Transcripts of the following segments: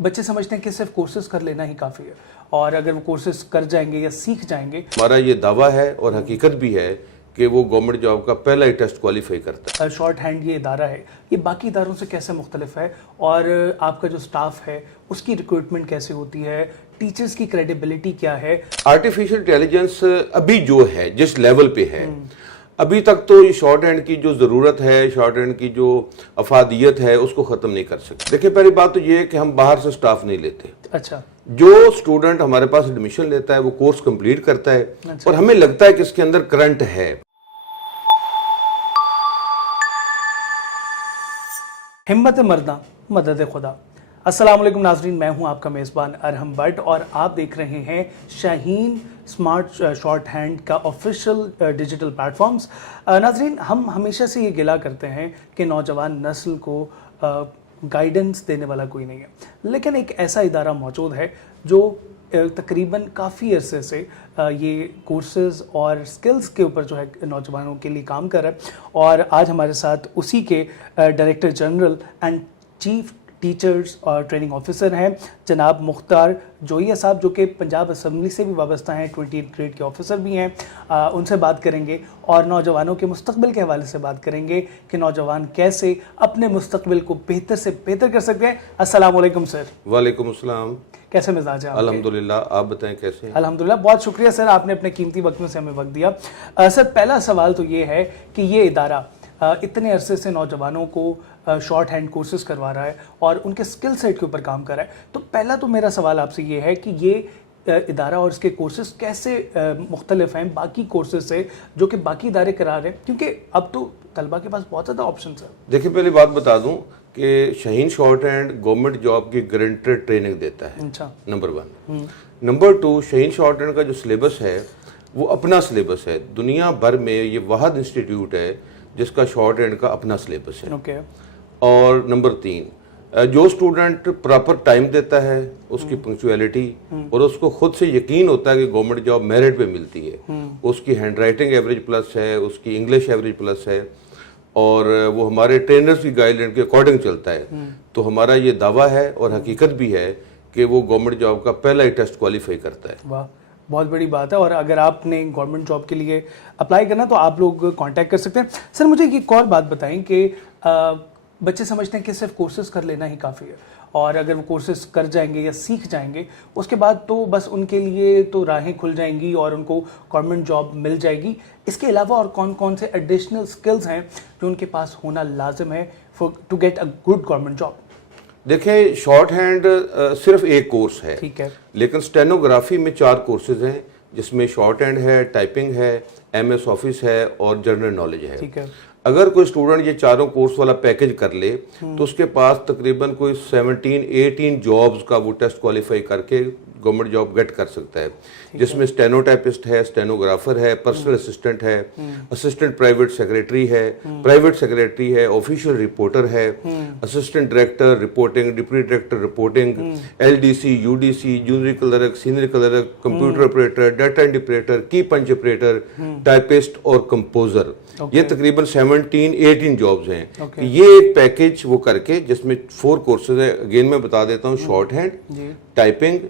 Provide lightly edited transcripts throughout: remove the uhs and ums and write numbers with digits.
बच्चे समझते हैं कि सिर्फ कोर्सेज कर लेना ही काफ़ी है, और अगर वो कोर्सेज कर जाएंगे या सीख जाएंगे। हमारा ये दावा है और हकीकत भी है कि वो गवर्नमेंट जॉब का पहला ही टेस्ट क्वालिफाई करता है। शॉर्ट हैंड ये इदारा है, ये बाकी इदारों से कैसे मुख्तलिफ है, और आपका जो स्टाफ है उसकी रिक्रूटमेंट कैसे होती है, टीचर्स की क्रेडिबिलिटी क्या है? आर्टिफिशियल इंटेलिजेंस अभी जो है जिस लेवल पे है, अभी तक तो ये शॉर्ट हैंड की जो ज़रूरत है, शॉर्ट हैंड की जो अफादियत है, उसको ख़त्म नहीं कर सकते। देखिए, पहली बात तो ये है कि हम बाहर से स्टाफ नहीं लेते। अच्छा। जो स्टूडेंट हमारे पास एडमिशन लेता है वो कोर्स कंप्लीट करता है। अच्छा। और हमें लगता है कि इसके अंदर करंट है। हिम्मत मर्दा मदद खुदा। अस्सलाम वालेकुम नाजरीन, मैं हूं आपका मेज़बान अरहम बट और आप देख रहे हैं शाहीन स्मार्ट शॉर्ट हैंड का ऑफिशियल डिजिटल प्लेटफॉर्म्स। नाजरीन, हम हमेशा से ये गिला करते हैं कि नौजवान नस्ल को गाइडेंस देने वाला कोई नहीं है, लेकिन एक ऐसा इदारा मौजूद है जो तकरीबन काफ़ी अरसे से ये कोर्सेज और स्किल्स के ऊपर जो है नौजवानों के लिए काम कर रहा है। और आज हमारे साथ उसी के director general and chief teachers और ट्रेनिंग ऑफिसर हैं जनाब मुख्तार जोइया साहब, जो कि पंजाब असम्बली से भी वाबस्ता हैं, 28 ग्रेड के ऑफिसर भी हैं। उनसे बात करेंगे और नौजवानों के मुस्तकबिल के हवाले से बात करेंगे कि नौजवान कैसे अपने मुस्तकबिल को बेहतर से बेहतर कर सकते हैं। अस्सलाम वालेकुम सर। वालेकुम अस्सलाम। कैसे मिजाज है? अल्हम्दुलिल्लाह, आप बताएं कैसे हैं? अल्हम्दुलिल्लाह, बहुत शुक्रिया सर, आपने अपने कीमती वक्त में से हमें वक्त दिया। सर, पहला सवाल तो ये है कि ये इदारा इतने अरसे से नौजवानों को शॉर्ट हैंड कोर्सेज करवा रहा है और उनके स्किल सेट के ऊपर काम कर रहा है, तो पहला तो मेरा सवाल आपसे ये है कि ये इदारा और इसके कोर्सेज कैसे मुख्तलिफ हैं बाकी कोर्सेज से जो कि बाकी इदारे करा रहे हैं, क्योंकि अब तो तलबा के पास बहुत ज़्यादा ऑप्शन है। देखिए, पहली बात बता दूं कि Shaheen short hand government job की गारंटेड ट्रेनिंग देता है। अच्छा। Number 1। Number 2, Shaheen short hand का जो सिलेबस है वो अपना सिलेबस है। दुनिया भर में ये वाहिद इंस्टीट्यूट है जिसका शॉर्ट हैंड का अपना सिलेबस है। ओके। और नंबर 3, जो स्टूडेंट प्रॉपर टाइम देता है, उसकी पंक्चुअलिटी और उसको खुद से यकीन होता है कि गवर्नमेंट जॉब मेरिट पे मिलती है, उसकी हैंड राइटिंग एवरेज प्लस है, उसकी इंग्लिश एवरेज प्लस है, और वो हमारे ट्रेनर्स की गाइडलाइन के अकॉर्डिंग चलता है, तो हमारा ये दावा है और हकीकत भी है कि वो गवर्नमेंट जॉब का पहला ही टेस्ट क्वालिफाई करता है। वाह, बहुत बड़ी बात है। और अगर आपने गवर्नमेंट जॉब के लिए अप्लाई करना तो आप लोग कांटेक्ट कर सकते हैं। सर, मुझे एक और बात बताएं कि बच्चे समझते हैं कि सिर्फ कोर्सेज कर लेना ही काफ़ी है, और अगर वो कोर्सेज कर जाएंगे या सीख जाएंगे उसके बाद तो बस उनके लिए तो राहें खुल जाएंगी और उनको गवर्नमेंट जॉब मिल जाएगी। इसके अलावा और कौन कौन से एडिशनल स्किल्स हैं जो उनके पास होना लाजिम है to get a good government job? देखिए, शॉर्ट हैंड सिर्फ एक कोर्स है, ठीक है, लेकिन स्टेनोग्राफी में 4 कोर्सेज हैं जिसमें शॉर्ट हैंड है, टाइपिंग है, MS ऑफिस है और जनरल नॉलेज है। ठीक है। अगर कोई स्टूडेंट ये चारों कोर्स वाला पैकेज कर ले तो उसके पास तकरीबन कोई 17-18 जॉब्स का वो टेस्ट क्वालिफाई करके गवर्नमेंट जॉब गेट कर सकता है, जिसमें स्टेनोटाइपिस्ट है, स्टेनोग्राफर है, पर्सनल असिस्टेंट है, असिस्टेंट प्राइवेट सेक्रेटरी है, प्राइवेट सेक्रेटरी है, ऑफिशियल रिपोर्टर है, assistant director reporting, deputy director reporting, LDC, UDC, junior clerk, senior clerk, computer operator, data interpreter, की पंच ऑपरेटर, टाइपिस्ट और कंपोजर। ये तकरीबन 17-18 जॉब्स हैं। ये एक पैकेज वो करके जिसमें 4 कोर्सेज है, अगेन मैं बता देता हूँ, short hand, typing,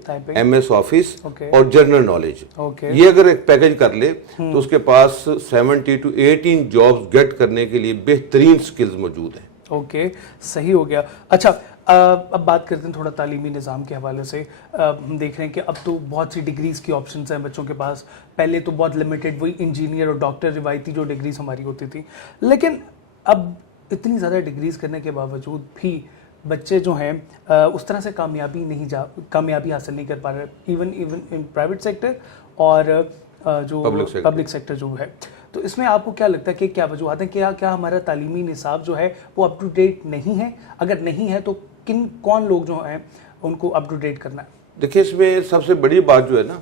MS office और जनरल नॉलेज। ये अगर एक पैकेज कर ले तो उसके पास 70-18 जॉब्स गेट करने के लिए बेहतरीन स्किल्स मौजूद हैं। ओके, सही हो गया। अच्छा, अब बात करते हैं थोड़ा तालीमी निज़ाम के हवाले से। हम देख रहे हैं कि अब तो बहुत सी डिग्रीज़ की ऑप्शंस हैं बच्चों के पास। पहले तो बहुत लिमिटेड वही इंजीनियर और डॉक्टर रिवायती जो डिग्रीज हमारी होती थी, लेकिन अब इतनी ज़्यादा डिग्रीज़ करने के बावजूद भी बच्चे जो हैं उस तरह से कामयाबी हासिल नहीं कर पा रहे, इवन इन प्राइवेट सेक्टर और जो पब्लिक सेक्टर जो है। तो इसमें आपको क्या लगता है कि क्या वजूहत हैं? क्या हमारा तालीमी निसाब जो है वो अप टू डेट नहीं है? अगर नहीं है तो कौन लोग जो हैं उनको अप टू डेट करना है? देखिए, इसमें सबसे बड़ी बात जो है ना,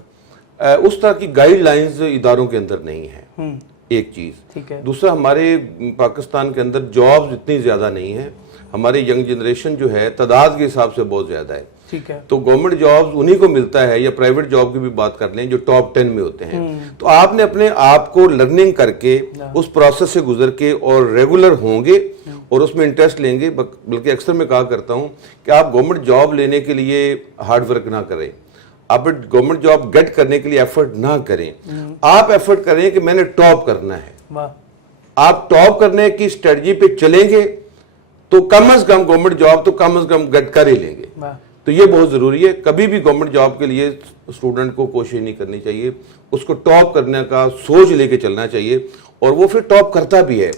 उस तरह की गाइडलाइंस इदारों के अंदर नहीं है, एक चीज़। ठीक है। दूसरा, हमारे पाकिस्तान के अंदर जॉब्स इतनी ज़्यादा नहीं है, हमारी यंग जनरेशन जो है तादाद के हिसाब से बहुत ज़्यादा है, ठीक है। तो गवर्नमेंट जॉब उन्हीं को मिलता है, या प्राइवेट जॉब की भी बात कर लें जो टॉप 10 में होते हैं। तो आपने अपने आप को लर्निंग करके उस प्रोसेस से गुजर के और रेगुलर होंगे और उसमें इंटरेस्ट लेंगे। बल्कि अक्सर मैं कहा करता हूं कि आप गवर्नमेंट जॉब लेने के लिए हार्ड वर्क ना करें, आप गवर्नमेंट जॉब गेट करने के लिए एफर्ट ना करें, आप एफर्ट करें कि मैंने टॉप करना है। आप टॉप करने की स्ट्रेटजी पे चलेंगे तो कम से कम गवर्नमेंट जॉब तो कम से कम गेट कर ही लेंगे। तो ये बहुत जरूरी है। कभी भी गवर्नमेंट जॉब के लिए स्टूडेंट को कोशिश नहीं करनी चाहिए, उसको टॉप करने का सोच लेके चलना चाहिए और वो फिर टॉप करता भी है।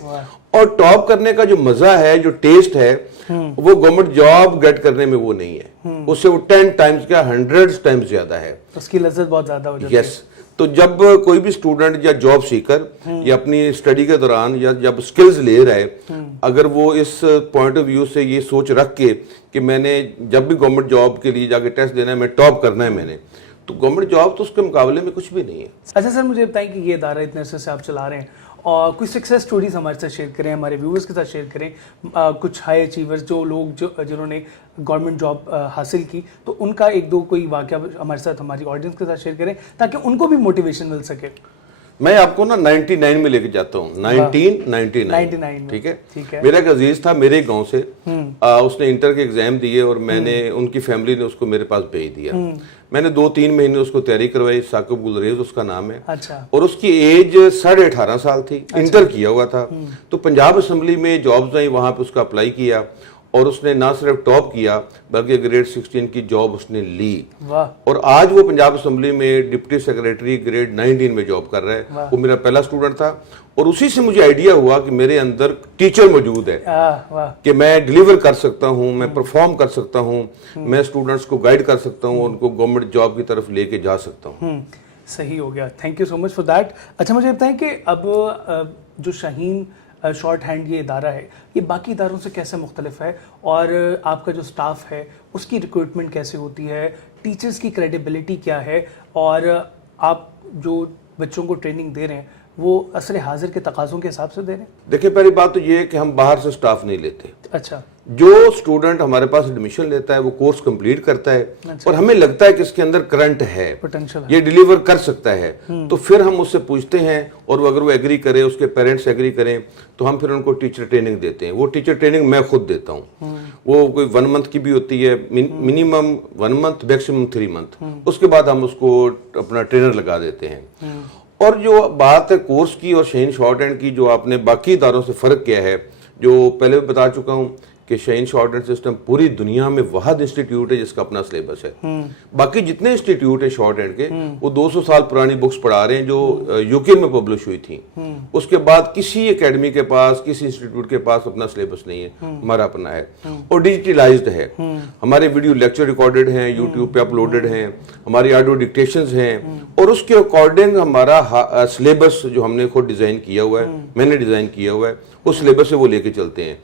और टॉप करने का जो मजा है, जो टेस्ट है, वो गवर्नमेंट जॉब गेट करने में वो नहीं है। उससे वो 10 टाइम्स क्या 100 टाइम्स ज्यादा है, उसकी लज्जत बहुत ज्यादा हो जाती है। यस। तो जब कोई भी स्टूडेंट या जॉब सीकर या अपनी स्टडी के दौरान या जब स्किल्स ले रहा है, अगर वो इस पॉइंट ऑफ व्यू से ये सोच रख के कि मैंने जब भी गवर्नमेंट जॉब के लिए जाके टेस्ट देना है, मैं टॉप करना है मैंने, तो गवर्नमेंट जॉब तो उसके मुकाबले में कुछ भी नहीं है। अच्छा सर, मुझे बताएं कि ये इदारा इतने अरसे से आप चला रहे हैं और कुछ सक्सेस स्टोरीज हमारे साथ शेयर करें, हमारे व्यूअर्स के साथ शेयर करें। कुछ हाई अचीवर्स जो लोग जिन्होंने गवर्नमेंट जॉब हासिल की, तो उनका एक दो कोई वाकया हमारे साथ, हमारी ऑडियंस के साथ शेयर करें ताकि उनको भी मोटिवेशन मिल सके। मैं आपको ना 99 में लेके जाता हूँ, 1999, ठीक है। मेरा एक अजीज था मेरे गांव से, उसने इंटर के एग्जाम दिए और मैंने, उनकी फैमिली ने उसको मेरे पास भेज दिया। मैंने 2-3 महीने उसको तैयारी करवाई। साकिब गुलरेज उसका नाम है। अच्छा। और उसकी एज 18.5 साल थी। अच्छा। इंटर किया हुआ था। तो पंजाब असेंबली में जॉब्स आई, वहां पे उसका अप्लाई किया और उसने ना सिर्फ टॉप किया बल्कि ग्रेड 16 की जॉब उसने ली। वाह। और आज वो पंजाब असेंबली में डिप्टी सेक्रेटरी ग्रेड 19 में जॉब कर रहा है। वो मेरा पहला स्टूडेंट था और उसी से मुझे आइडिया हुआ कि मेरे अंदर टीचर मौजूद है, कि मैं डिलीवर कर सकता हूं, मैं परफॉर्म कर सकता हूं, मैं स्टूडेंट्स को गाइड कर सकता हूं, उनको गवर्नमेंट जॉब की तरफ लेके जा सकता हूं। सही हो गया, thank you so much for that. अच्छा, मुझे बताएं कि अब जो शाहीन शॉर्ट हैंड ये इदारा है, ये बाकी इदारों से कैसे मुख्तलिफ है और आपका जो स्टाफ है उसकी रिक्रूटमेंट कैसे होती है, टीचर्स की क्रेडिबिलिटी क्या है, और आप जो बच्चों को ट्रेनिंग दे रहे हैं वो असर हाजिर के तकाज़ों के हिसाब से दे रहे हैं? देखिए, पहली बात तो ये है कि हम बाहर से स्टाफ नहीं लेते। अच्छा। जो स्टूडेंट हमारे पास एडमिशन लेता है वो कोर्स कंप्लीट करता है। अच्छा। और हमें लगता है कि इसके अंदर करंट है, पोटेंशियल है, ये डिलीवर कर सकता है, तो फिर हम उससे पूछते हैं और अगर वो एग्री करे, उसके पेरेंट्स एग्री करें, तो हम फिर उनको टीचर ट्रेनिंग देते हैं। वो टीचर ट्रेनिंग मैं खुद देता हूँ। वो कोई 1 मंथ की भी होती है, मिनिमम 1 मंथ, मैक्सिमम 3 मंथ। उसके बाद हम उसको अपना ट्रेनर लगा देते हैं। और जो बात है कोर्स की और शाहीन शॉर्ट हैंड की, जो आपने बाकी इदारों से फ़र्क किया है, जो पहले भी बता चुका हूँ कि शाहीन शॉर्ट हैंड सिस्टम पूरी दुनिया में वाहिद इंस्टीट्यूट है जिसका अपना सिलेबस है। बाकी जितने इंस्टीट्यूट है शॉर्ट हैंड के, वो 200 साल पुरानी बुक्स पढ़ा रहे हैं जो यूके में पब्लिश हुई थी। उसके बाद किसी एकेडमी के पास, किसी इंस्टीट्यूट के पास अपना सिलेबस नहीं है, हमारा अपना है और डिजिटलाइज्ड है। हमारे वीडियो लेक्चर रिकॉर्डेड हैं, यूट्यूब पे अपलोडेड हैं, हमारी ऑडियो डिक्टेशंस हैं और उसके अकॉर्डिंग हमारा सिलेबस जो हमने खुद डिजाइन किया हुआ है, मैंने डिजाइन किया हुआ है, उस सिलेबस से वो लेके चलते हैं।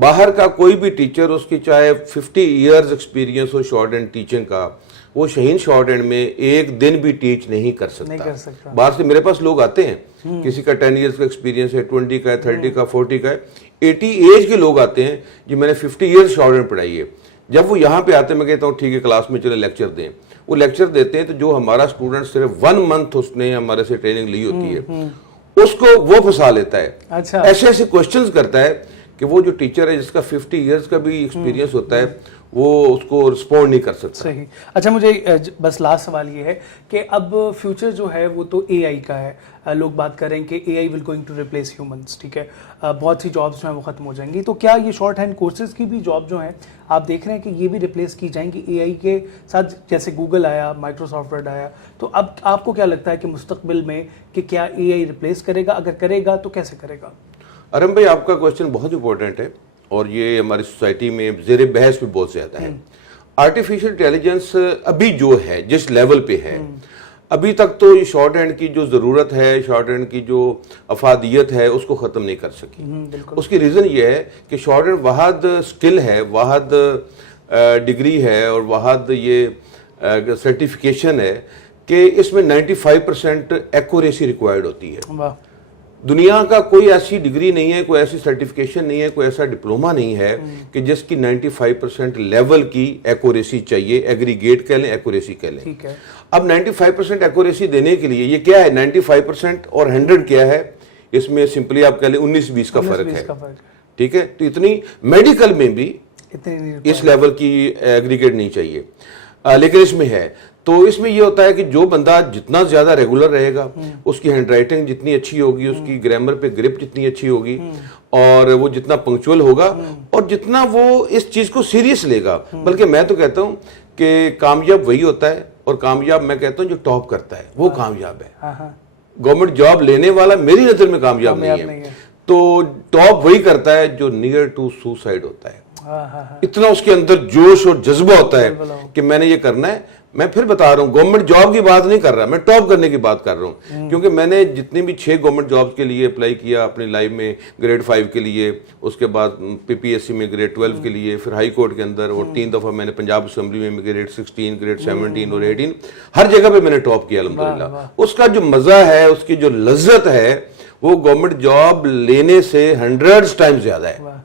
बाहर का कोई भी टीचर, उसकी चाहे 50 इयर्स एक्सपीरियंस हो शॉर्ट हैंड टीचिंग का, वो शाहीन शॉर्ट हैंड में एक दिन भी टीच नहीं कर सकता। बाहर से मेरे पास लोग आते हैं, किसी का 10 इयर्स का एक्सपीरियंस है, 20 का है, 30 का, 40 का है, 80 एज के लोग आते हैं जी मैंने 50 इयर्स शॉर्ट हैंड पढ़ाई है। जब वो यहाँ पे आते हैं, मैं कहता हूँ ठीक है क्लास में चले लेक्चर दें। वो लेक्चर देते हैं तो जो हमारा स्टूडेंट सिर्फ 1 मंथ उसने हमारे से ट्रेनिंग ली होती है, उसको वो फंसा लेता है। अच्छा। ऐसे ऐसे क्वेश्चंस करता है कि वो जो टीचर है जिसका 50 इयर्स का भी एक्सपीरियंस होता है, वो उसको रिस्पॉन्ड नहीं कर सकता। सही। अच्छा, मुझे बस लास्ट सवाल ये है कि अब फ्यूचर जो है वो तो एआई का है। लोग बात कर रहे हैं कि AI will going to replace humans, ठीक है। बहुत सी जॉब्स जो हैं वो खत्म हो जाएंगी, तो क्या ये शॉर्ट हैंड कोर्सेज की भी जॉब जो हैं आप देख रहे हैं कि ये भी रिप्लेस की जाएंगी एआई के साथ? जैसे गूगल आया, माइक्रोसॉफ्ट वर्ड आया, तो अब आपको क्या लगता है कि मुस्तकबिल में कि क्या एआई रिप्लेस करेगा? अगर करेगा तो कैसे करेगा? अरम भाई, आपका क्वेश्चन बहुत इंपॉर्टेंट है और ये हमारी सोसाइटी में ज़ेर बहस भी बहुत ज़्यादा है। आर्टिफिशियल इंटेलिजेंस अभी जो है, जिस लेवल पे है, अभी तक तो ये शॉर्ट हैंड की जो ज़रूरत है, शॉर्ट हैंड की जो अफादियत है, उसको ख़त्म नहीं कर सकी। उसकी रीज़न ये है कि शॉर्ट हैंड वाहद स्किल है, वाहद डिग्री है और वाहद ये सर्टिफिकेशन है कि इसमें 95% एक्यूरेसी रिक्वायर्ड होती है। دنیا کا کوئی ایسی ڈگری نہیں ہے, کوئی ایسی سرٹیفکیشن نہیں ہے, کوئی ایسا ڈپلوما نہیں ہے کہ جس کی 95% لیول کی ایکوریسی چاہیے, ایگریگیٹ کہہ لیں, ایکوریسی کہہ لیں. اب 95% ایکوریسی دینے کے لیے یہ کیا ہے, 95% اور 100 کیا ہے, اس میں سمپلی آپ کہہ لیں 19-20 کا فرق ہے. ٹھیک ہے, تو اتنی میڈیکل میں بھی اس لیول کی ایگریگیٹ نہیں چاہیے, لیکن اس میں ہے. تو اس میں یہ ہوتا ہے کہ جو بندہ جتنا زیادہ ریگولر رہے گا, اس کی ہینڈ رائٹنگ جتنی اچھی ہوگی, اس کی گرامر پہ گرپ جتنی اچھی ہوگی, اور وہ جتنا پنکچول ہوگا, اور جتنا وہ اس چیز کو سیریس لے گا. بلکہ میں تو کہتا ہوں کہ کامیاب وہی ہوتا ہے, اور کامیاب میں کہتا ہوں جو ٹاپ کرتا ہے وہ کامیاب ہے. گورنمنٹ جاب لینے والا میری نظر میں کامیاب نہیں ہے. تو ٹاپ وہی کرتا ہے جو نیئر ٹو سوسائڈ ہوتا ہے. اتنا اس کے اندر جوش اور جذبہ ہوتا ہے کہ میں نے یہ کرنا ہے. میں پھر بتا رہا ہوں, گورنمنٹ جاب کی بات نہیں کر رہا, میں ٹاپ کرنے کی بات کر رہا ہوں. کیونکہ میں نے جتنی بھی 6 گورنمنٹ جابز کے لیے اپلائی کیا اپنی لائف میں, گریڈ 5 کے لیے, اس کے بعد PPSC میں گریڈ 12 کے لیے, پھر ہائی کورٹ کے اندر, اور 3 دفعہ میں نے پنجاب اسمبلی میں گریڈ 16, گریڈ 17 اور 18, ہر جگہ پہ میں نے ٹاپ کیا الحمدللہ. اس کا جو مزہ ہے, اس کی جو لذت ہے, وہ گورنمنٹ جاب لینے سے 100 ٹائم زیادہ ہے.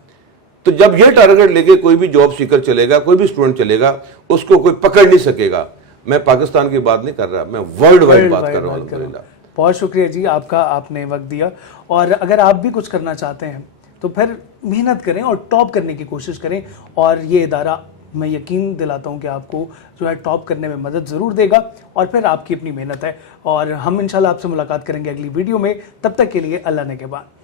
تو جب یہ ٹارگٹ لے کے کوئی بھی جاب سیکر چلے گا, کوئی بھی اسٹوڈنٹ چلے گا, اس کو کوئی پکڑ نہیں سکے گا. میں پاکستان کی بات نہیں کر رہا, میں ورلڈ وائڈ بات کر رہا ہوں الحمدللہ. بہت شکریہ جی آپ کا, آپ نے وقت دیا. اور اگر آپ بھی کچھ کرنا چاہتے ہیں تو پھر محنت کریں اور ٹاپ کرنے کی کوشش کریں, اور یہ ادارہ میں یقین دلاتا ہوں کہ آپ کو جو ہے ٹاپ کرنے میں مدد ضرور دے گا, اور پھر آپ کی اپنی محنت ہے. اور ہم انشاءاللہ آپ سے ملاقات کریں گے اگلی ویڈیو میں. تب تک کے لیے اللہ نے کے بعد.